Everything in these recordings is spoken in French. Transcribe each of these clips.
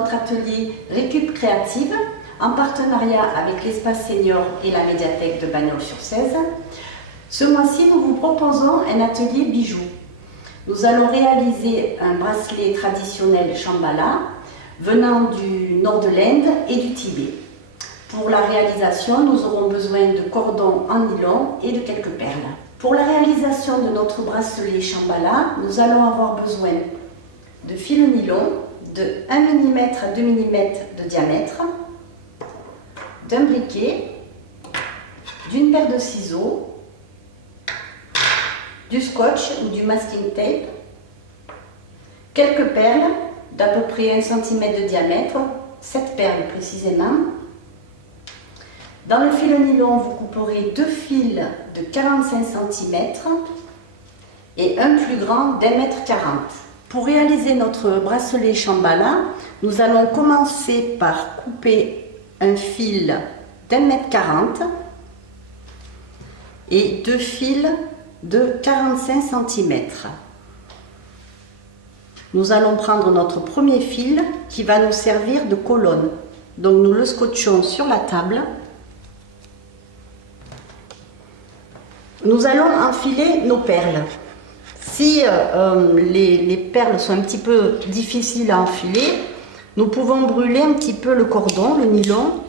notre atelier Récup Créative en partenariat avec l'Espace Senior et la médiathèque de Bagnols-sur-Cèze. Ce mois-ci, nous vous proposons un atelier bijoux. Nous allons réaliser un bracelet traditionnel Shambhala venant du nord de l'Inde et du Tibet. Pour la réalisation, nous aurons besoin de cordons en nylon et de quelques perles. Pour la réalisation de notre bracelet Shambhala, nous allons avoir besoin de fil nylon de 1 mm à 2 mm de diamètre, d'un briquet, d'une paire de ciseaux, du scotch ou du masking tape, quelques perles d'à peu près 1 cm de diamètre, 7 perles précisément. Dans le fil nylon, vous couperez 2 fils de 45 cm et un plus grand d'1 m 40. Pour réaliser notre bracelet Shambhala, nous allons commencer par couper un fil d'1 m 40 et 2 fils de 45 cm. Nous allons prendre notre premier fil qui va nous servir de colonne. Donc nous le scotchons sur la table. Nous allons enfiler nos perles. Si les perles sont un petit peu difficiles à enfiler, nous pouvons brûler un petit peu le cordon, le nylon.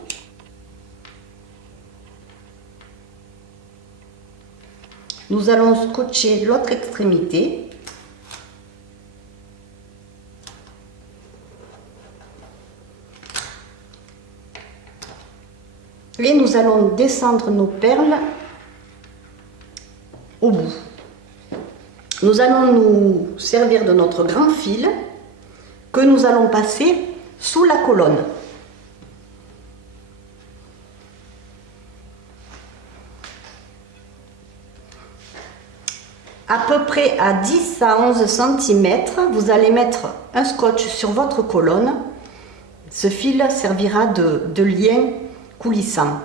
Nous allons scotcher l'autre extrémité. Et nous allons descendre nos perles au bout. Nous allons nous servir de notre grand fil que nous allons passer sous la colonne. À peu près à 10 à 11 cm, vous allez mettre un scotch sur votre colonne. Ce fil servira de lien coulissant.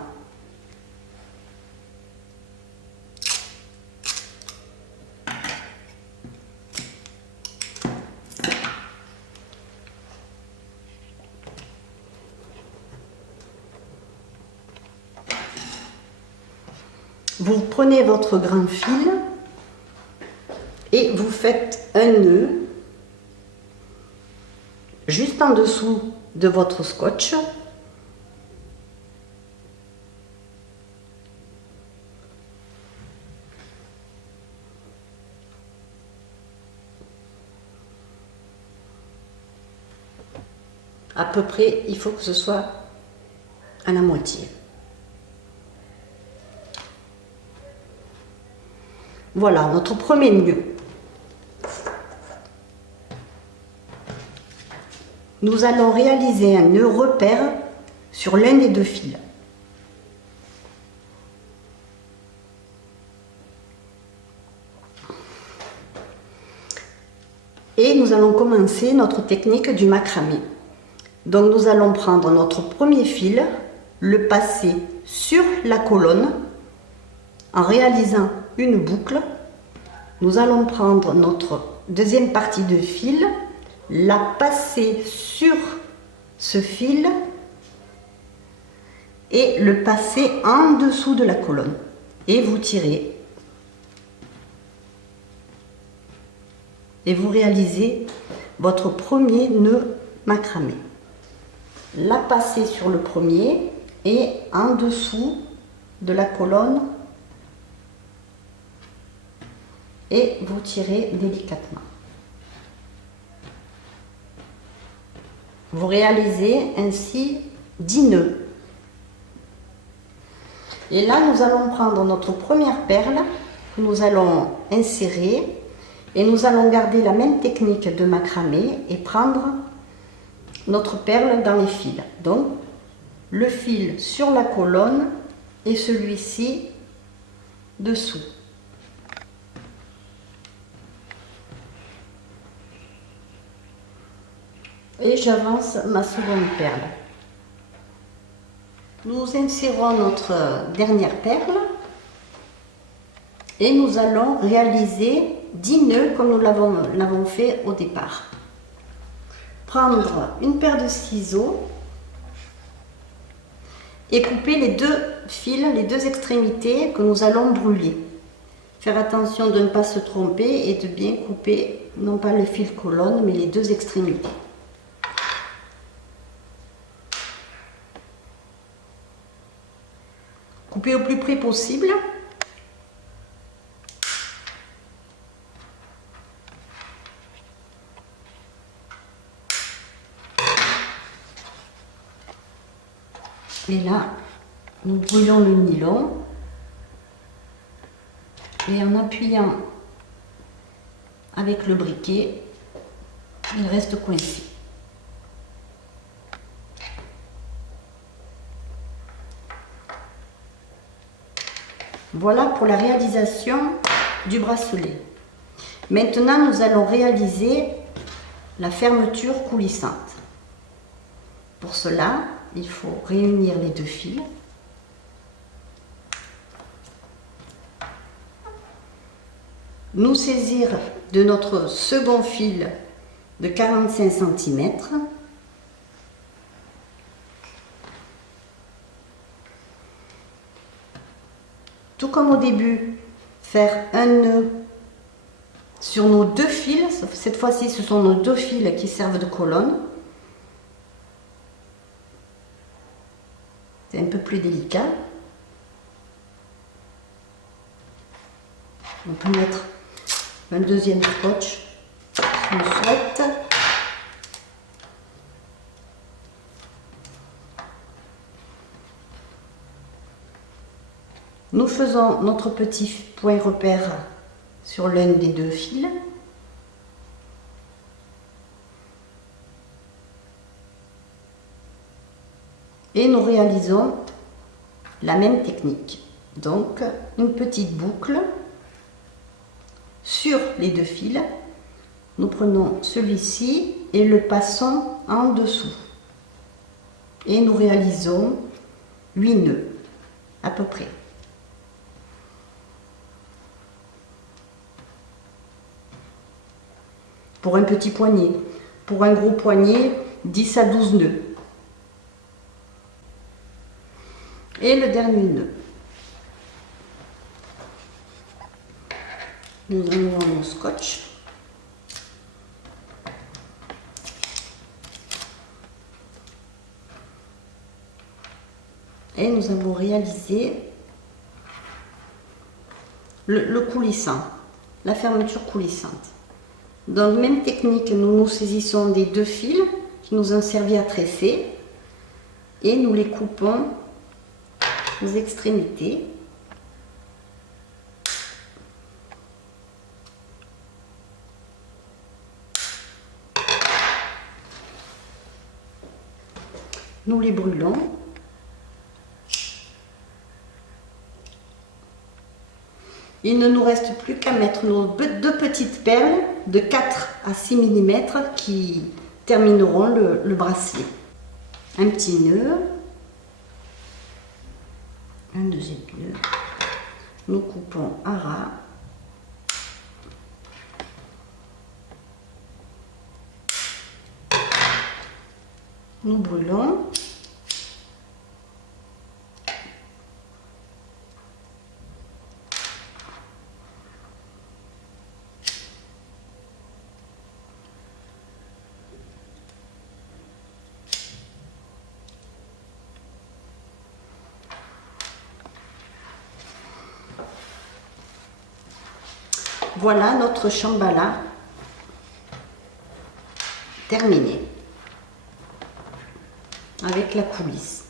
Vous prenez votre grand fil et vous faites un nœud juste en dessous de votre scotch. À peu près, il faut que ce soit à la moitié. Voilà notre premier nœud. Nous allons réaliser un nœud repère sur l'un des deux fils. Et nous allons commencer notre technique du macramé. Donc nous allons prendre notre premier fil, le passer sur la colonne en réalisant une boucle. Nous allons prendre notre deuxième partie de fil, la passer sur ce fil et le passer en dessous de la colonne. Et vous tirez. Et vous réalisez votre premier nœud macramé. La passer sur le premier et en dessous de la colonne et vous tirez délicatement. Vous réalisez ainsi 10 nœuds. Et là, nous allons prendre notre première perle que nous allons insérer et nous allons garder la même technique de macramé et prendre notre perle dans les fils. Donc, le fil sur la colonne et celui-ci dessous. Et j'avance ma seconde perle. Nous insérons notre dernière perle et nous allons réaliser 10 nœuds comme nous l'avons fait au départ. prendre une paire de ciseaux et couper les deux fils, les deux extrémités que nous allons brûler. Faire attention de ne pas se tromper et de bien couper, non pas le fil colonne, mais les deux extrémités. Couper au plus près possible. Et là, nous brûlons le nylon. Et en appuyant avec le briquet, il reste coincé. Voilà pour la réalisation du bracelet. Maintenant, nous allons réaliser la fermeture coulissante. Pour cela, il faut réunir les deux fils. Nous saisir de notre second fil de 45 cm. Tout comme au début, faire un nœud sur nos deux fils. Cette fois-ci, ce sont nos deux fils qui servent de colonne. C'est un peu plus délicat. On peut mettre un deuxième scotch si on souhaite. Nous faisons notre petit point repère sur l'un des deux fils. Et nous réalisons la même technique. Donc, une petite boucle sur les deux fils. Nous prenons celui-ci et le passons en dessous. Et nous réalisons 8 nœuds à peu près. Pour un petit poignet. Pour un gros poignet, 10 à 12 nœuds. Et le dernier nœud. Nous enlevons mon scotch. Et nous avons réalisé le coulissant, la fermeture coulissante. Donc, même technique, nous nous saisissons des deux fils qui nous ont servi à tresser et nous les coupons aux extrémités. Nous les brûlons. Il ne nous reste plus qu'à mettre nos deux petites perles de 4 à 6 mm qui termineront le bracelet. Un petit nœud, un deuxième nœud. Nous coupons à ras. Nous brûlons. Voilà notre chambala terminé avec la coulisse.